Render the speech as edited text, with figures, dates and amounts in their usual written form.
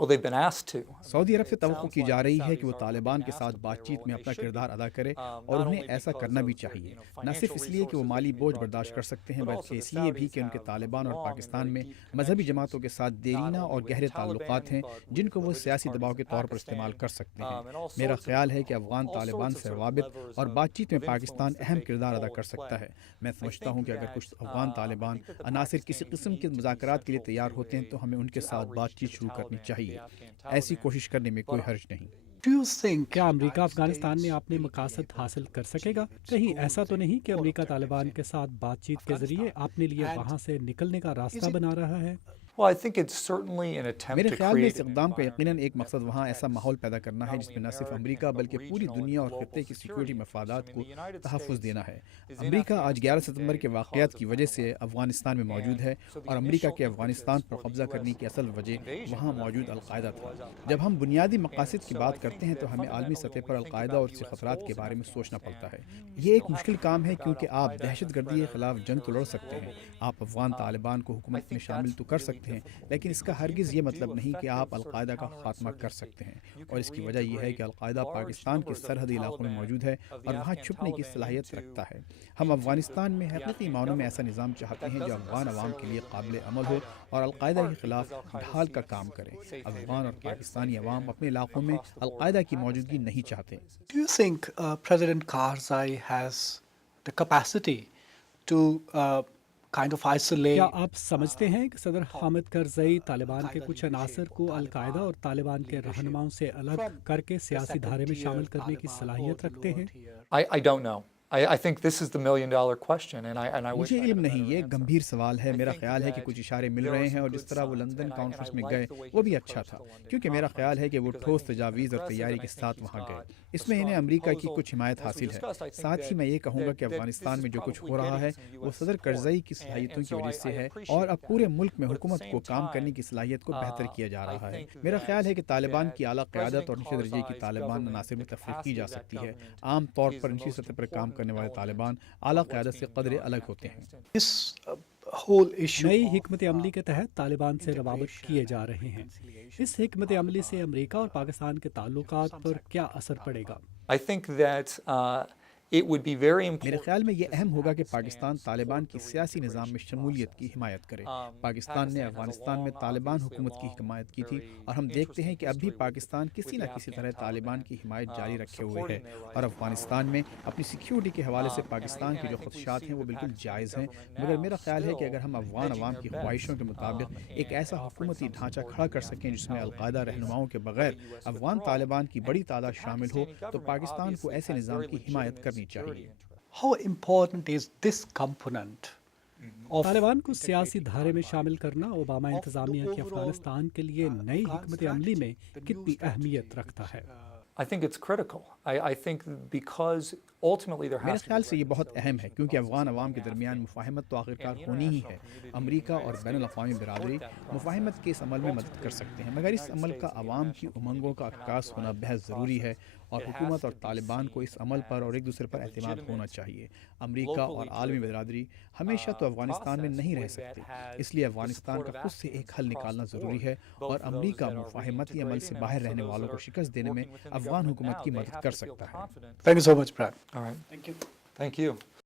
Well, they've been asked to. I mean, سعودی عرب سے it توقع sounds کی like جا the رہی ہے کہ وہ Saudis are طالبان کے being ساتھ asked to play بات a role, چیت میں and they اپنا should کردار be. ادا کرے اور Not انہیں only ایسا because کرنا بھی of چاہیے، نہ صرف financial اس لیے کہ وہ resources that مالی can be بوجھ brought to برداشت کر bear, سکتے ہیں، but بلکہ also the اس لیے بھی Saudis کہ ان کے have طالبان اور long and پاکستان very میں deep مذہبی connections, جماعتوں کے ساتھ not دیرینہ اور only with the گہرے تعلقات Taliban, ہیں but جن with کو وہ religious سیاسی دباؤ parties کے in طور پر استعمال Pakistan, کر سکتے ہیں۔ and میرا خیال ہے کہ Afghan all Taliban sorts of سے sort of روابط levers اور بات چیت میں of پاکستان influence that اہم they can کردار ادا pull کر and سکتا play. ہے۔ میں I سمجھتا ہوں think کہ اگر کچھ that Afghan I Taliban think that the عناصر کسی Pakistanis قسم کے need to be مذاکرات کے لیے central تیار to ہوتے ہیں تو ہمیں ان کے ساتھ outreach بات to چیت the شروع کرنی Taliban, to چاہیے، the Afghan ایسی Taliban. کوشش کرنے میں کوئی But حرج نہیں۔ Do you think کیا امریکہ United افغانستان میں States اپنے will be مقاصد able حاصل to کر سکے گا؟ achieve its کہیں goals ایسا تو in نہیں کہ all America objectives Taliban in کے ساتھ بات چیت کے ذریعے Afghanistan? اپنے لیے And وہاں سے نکلنے کا is راستہ it بنا رہا ہے؟ well, I think it's certainly an attempt میرے to خیال میں create اس an اقدام کا یقیناً environment ایک that مقصد وہاں ایسا protects ماحول پیدا کرنا ہے not جس only میں نہ صرف American امریکہ but بلکہ پوری regional and دنیا اور global خطے کی سیکیورٹی security interests. I مفادات mean, کو the United تحفظ States دینا ہے۔ is in امریکہ آج 11 Afghanistan ستمبر today کے because واقعات of کی وجہ 9/11. سے افغانستان میں موجود ہے، And so the اور امریکہ initial کے Afghanistan impetus per for the قبضہ کرنے US کی اصل وجہ invasion وہاں of موجود Afghanistan القاعدہ تھا۔ was Al-Qaeda. جب ہم بنیادی And مقاصد کی so بات I کرتے think ہیں that تو ہمیں عالمی fundamentally سطح when پر we think القاعدہ اور about اس کے US خطرات goals کے in بارے میں سوچنا پڑتا ہے۔ Afghanistan, یہ ایک still have مشکل to کام think ہے about کیونکہ آپ Al-Qaeda and دہشت the گردی threat کے of خلاف جنگ تو لڑ terrorism سکتے ہیں، globally. آپ افغان طالبان کو I حکومت میں think شامل that's تو کر really سکتے ہیں، difficult لیکن اس کا because you ہرگز can یہ do مطلب نہیں کہ آپ effective sort of القاعدہ کا خاتمہ کر counterinsurgency. سکتے ہیں، You اور can اس کی وجہ یہ ہے کہ القاعدہ reintegrate پاکستان کے large numbers of the سرحدی علاقوں میں Taliban, موجود ہے of the اور وہاں Afghan چھپنے کی Taliban صلاحیت into رکھتا ہے۔ ہم into افغانستان میں the حقیقی Afghan معنوں میں ایسا government. نظام But چاہتے that ہیں جو doesn't افغان عوام کے necessarily لیے eliminate قابل عمل ہو Al-Qaeda, اور in القاعدہ کے part خلاف because Al-Qaeda ڈھال کا seeks کام کرے۔ safe افغان haven اور and gets پاکستانی safe عوام haven اپنے علاقوں میں across the border al Qaeda with کی موجودگی Pakistan and نہیں certain چاہتے۔ places. Do you think President Karzai has the capacity to kind of کیا isolate آپ سمجھتے ہیں کہ صدر حامد کرزئی طالبان کے Al-Qaeda کچھ عناصر leadership کو or القاعدہ اور Taliban طالبان کے leadership رہنماؤں سے الگ from کر کے the سیاسی second دھارے میں tier شامل کرنے کی Taliban صلاحیت or the رکھتے lower ہیں؟ tier? I don't know. I think this is the $1,000,000 question, and I wish مجھے I had علم a نہیں، better یہ ایک answer. گمبھیر سوال ہے۔ I میرا think خیال ہے کہ that کچھ اشارے مل there رہے are ہیں، some اور جس good طرح وہ signs, London and I conference میں like گئے the way وہ he's بھی اچھا approached تھا، the London کیونکہ میرا خیال ہے کہ وہ because I ٹھوس think he's تجاویز اور aggressive, تیاری and I کے think ساتھ he's وہاں گئے۔ got a اس میں انہیں strong امریکہ کی proposal. کچھ حمایت And as we حاصل ہے۔ discussed, I think ساتھ ہی میں یہ کہوں گا کہ that this افغانستان is میں جو کچھ probably ہو رہا getting ہے some وہ US صدر support. کرزئی کی And صلاحیتوں کی so وجہ سے I ہے، appreciate اور اب پورے that. ملک میں But at the حکومت کو same کام کرنے کی time, صلاحیت کو بہتر کیا جا I رہا ہے۔ think میرا خیال ہے کہ طالبان that کی اعلیٰ قیادت اور President نچلے درجے کی Karzai's طالبان government, عناصر میں the تفریق کی capacity جا of that سکتی ہے۔ government عام طور is پر the نچلی most سطح پر کام important کرنے والے element طالبان of اعلیٰ what's قیادت سے being قدرے done in الگ ہوتے ہیں۔ Afghanistan. This whole issue نئی of حکمت عملی کے تحت طالبان سے روابط کیے جا رہے ہیں۔ اس حکمت عملی سے امریکہ اور پاکستان کے تعلقات پر کیا اثر پڑے گا؟ I think that it would be very important. میرے خیال میں یہ اہم ہوگا کہ پاکستان طالبان کی سیاسی نظام میں شمولیت کی حمایت کرے۔ پاکستان نے افغانستان میں طالبان حکومت کی حمایت کی تھی، اور ہم دیکھتے ہیں کہ اب بھی پاکستان کسی نہ کسی طرح طالبان کی حمایت جاری رکھے ہوئے ہے، اور افغانستان میں اپنی سیکیورٹی کے حوالے سے پاکستان کے جو خدشات ہیں وہ بالکل جائز ہیں، مگر میرا خیال ہے کہ اگر ہم افغان عوام کی خواہشوں کے مطابق ایک ایسا حکومتی ڈھانچہ کھڑا کر سکیں جس میں القاعدہ رہنماؤں کے بغیر افغان طالبان کی بڑی تعداد شامل ہو، تو پاکستان کو ایسے نظام کی حمایت کرنی چاہیے۔ how important is this component of Taliban کو سیاسی دھارے میں شامل کرنا اوباما انتظامیہ کی افغانستان کے لیے نئی حکمت عملی میں کتنی اہمیت رکھتا ہے؟ I think it's critical. I think because ultimately there میرے has to خیال be سے یہ بہت اہم ہے، کیونکہ افغان عوام کے درمیان مفاہمت تو آخرکار ہونی ہی ہے۔ امریکہ اور بین الاقوامی برادری مفاہمت کے اس عمل میں مدد کر سکتے ہیں، مگر اس عمل کا عوام کی امنگوں کا عکاس ہونا بہت ضروری ہے، اور حکومت اور طالبان کو اس عمل پر اور ایک دوسرے پر اعتماد ہونا چاہیے۔ امریکہ اور عالمی برادری ہمیشہ تو افغانستان میں نہیں رہ سکتے، اس لیے افغانستان کا خود سے ایک حل نکالنا ضروری ہے، اور امریکہ مفاہمتی عمل سے باہر رہنے والوں کو شکست دینے میں افغان حکومت کی مدد کر سکتا ہے۔ Thank you so much, Brad. All right. Thank you. Thank you.